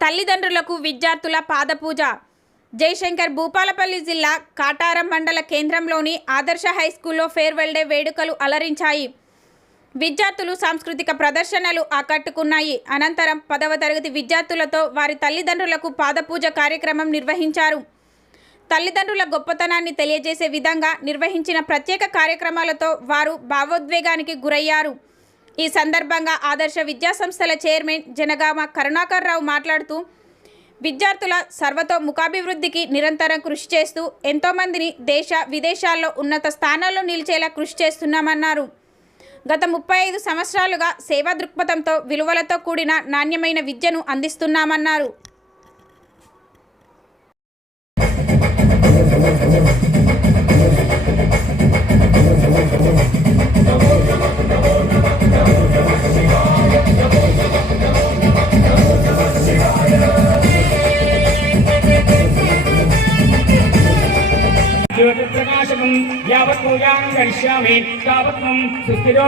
తల్లిదండ్రులకు విద్యార్థుల పాదపూజ. జయశంకర్ భూపాలపల్లి జిల్లా కాటారం మండల కేంద్రంలోని ఆదర్శ హైస్కూల్లో ఫేర్వెల్ డే వేడుకలు అలరించాయి. విద్యార్థులు సాంస్కృతిక ప్రదర్శనలు ఆకట్టుకున్నాయి. అనంతరం పదవ తరగతి విద్యార్థులతో వారి తల్లిదండ్రులకు పాదపూజ కార్యక్రమం నిర్వహించారు. తల్లిదండ్రుల గొప్పతనాన్ని తెలియజేసే విధంగా నిర్వహించిన ప్రత్యేక కార్యక్రమాలతో వారు భావోద్వేగానికి గురయ్యారు. ఈ సందర్భంగా ఆదర్శ విద్యాసంస్థల చైర్మన్ జనగామ కరుణాకర్ రావు మాట్లాడుతూ విద్యార్థుల సర్వతో ముఖాభివృద్ధికి నిరంతరం కృషి చేస్తూ ఎంతోమందిని దేశ విదేశాల్లో ఉన్నత స్థానాల్లో నిలిచేలా కృషి చేస్తున్నామన్నారు. గత ముప్పై ఐదు సంవత్సరాలుగా సేవా దృక్పథంతో విలువలతో కూడిన నాణ్యమైన విద్యను అందిస్తున్నామన్నారు. యావత్ పూజానం కరిష్యామి తావత్ సుస్థిరో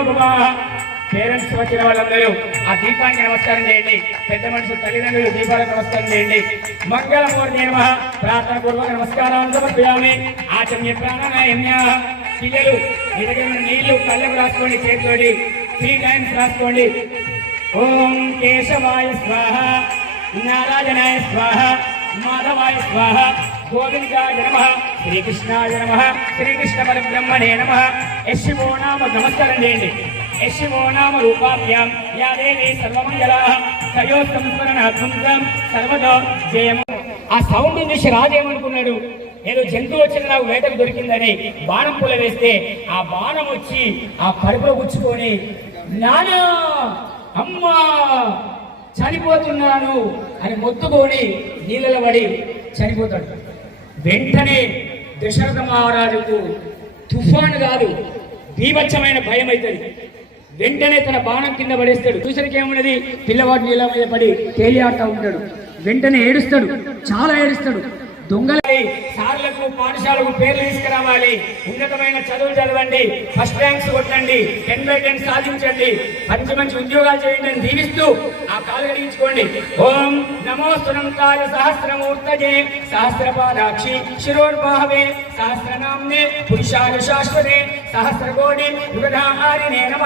పేరెంట్స్ వచ్చిన వాళ్ళందరూ ఆ దీపానికి నమస్కారం చేయండి పెద్ద మనుషులు తల్లిదండ్రులు దీపాలకు నమస్కారం చేయండి మంగళమూర్తి నిర్మ ప్రార్థన పూర్వక నమస్కారాన్ని సమర్పయామి ఆచమ్య ప్రాణాయామ్య పిల్లలు మీ దగ్గర నీళ్ళు కళ్ళకు రాసుకోండి చేతితోటి త్రీ టైమ్స్ రాసుకోండి ఓం కేశవాయ స్వాహ నారాయణాయ స్వాహ మాధవాయ స్వాహ గోవిందాయ నమ శ్రీకృష్ణాయ నమ. శ్రీకృష్ణ పరబ్రహ్మణే నమ. యశివో నామ నమస్కారం చేయండి యశివో నామ రూపాభ్యాం. యా దేవి సర్వమంగళా. తయో సంస్మరణ కుంభం సర్వదో జయము. ఆ సౌండ్ చూసి రాజేమనుకున్నాడు? ఏదో జంతువు వచ్చిన నాకు వేటకు దొరికిందని బాణం పూల వేస్తే ఆ బాణం వచ్చి ఆ పరుపులో గుచ్చుకొని నానా అమ్మా చనిపోతున్నాను అని మొత్తుకొని నీళ్ళలో పడి చనిపోతాడు. వెంటనే దశరథ మహారాజుకు తుఫాను కాదు బీభత్సమైన భయం అవుతుంది వెంటనే తన బాణం కింద పడేస్తాడు. చూసరికి ఏమున్నది? పిల్లవాడు నీళ్ళ మీద పడి తేలియాడుతూ ఉంటాడు. వెంటనే ఏడుస్తాడు. చాలా ఏడుస్తాడు. దొంగలై సార్లకు పాఠశాలకు పేర్లు తీసుకురావాలి. ఉన్నతమైన చదువులు చదవండి. ఫస్ట్ ర్యాంక్స్ కొట్టండి. టెన్ బై టెన్ సాధించండి. మంచి మంచి ఉద్యోగాలు చేయండి అని దీవిస్తూ ఆ కాలు కలిగించుకోండి ఓం నమో సునంకాయ సహస్రమూర్తజే సహస్రపాదాక్షి శిరోర్భావే సహస్రనామ్నే పురుషాలు శాశ్వతే సహస్రకోటి యుగధాహారిణే నమ.